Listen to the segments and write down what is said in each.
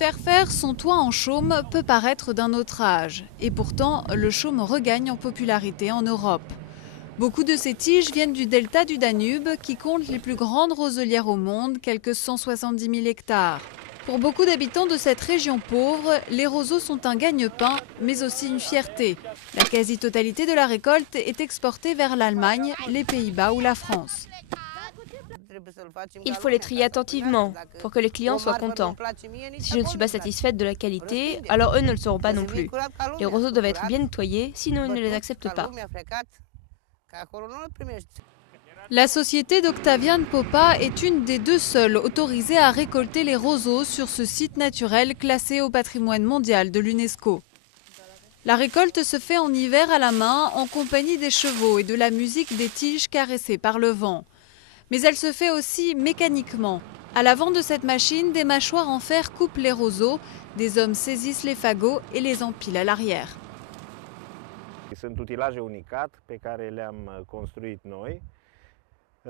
Faire son toit en chaume peut paraître d'un autre âge. Et pourtant, le chaume regagne en popularité en Europe. Beaucoup de ces tiges viennent du delta du Danube, qui compte les plus grandes roselières au monde, quelques 170 000 hectares. Pour beaucoup d'habitants de cette région pauvre, les roseaux sont un gagne-pain, mais aussi une fierté. La quasi-totalité de la récolte est exportée vers l'Allemagne, les Pays-Bas ou la France. Il faut les trier attentivement pour que les clients soient contents. Si je ne suis pas satisfaite de la qualité, alors eux ne le seront pas non plus. Les roseaux doivent être bien nettoyés, sinon ils ne les acceptent pas. La société d'Octavian Popa est une des deux seules autorisées à récolter les roseaux sur ce site naturel classé au patrimoine mondial de l'UNESCO. La récolte se fait en hiver à la main en compagnie des chevaux et de la musique des tiges caressées par le vent. Mais elle se fait aussi mécaniquement. À l'avant de cette machine, des mâchoires en fer coupent les roseaux. Des hommes saisissent les fagots et les empilent à l'arrière.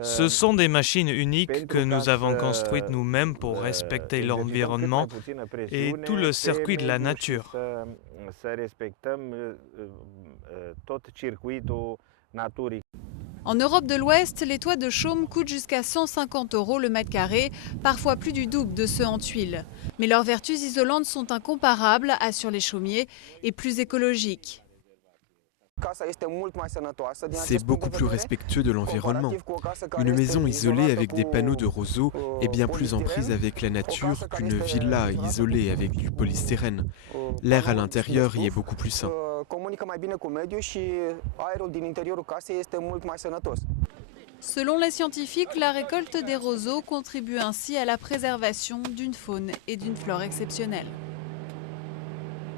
Ce sont des machines uniques que nous avons construites nous-mêmes pour respecter l'environnement et tout le circuit de la nature. En Europe de l'Ouest, les toits de chaume coûtent jusqu'à 150 € le mètre carré, parfois plus du double de ceux en tuiles. Mais leurs vertus isolantes sont incomparables, assurent les chaumiers, et plus écologiques. C'est beaucoup plus respectueux de l'environnement. Une maison isolée avec des panneaux de roseaux est bien plus en prise avec la nature qu'une villa isolée avec du polystyrène. L'air à l'intérieur y est beaucoup plus sain. Selon les scientifiques, la récolte des roseaux contribue ainsi à la préservation d'une faune et d'une flore exceptionnelles.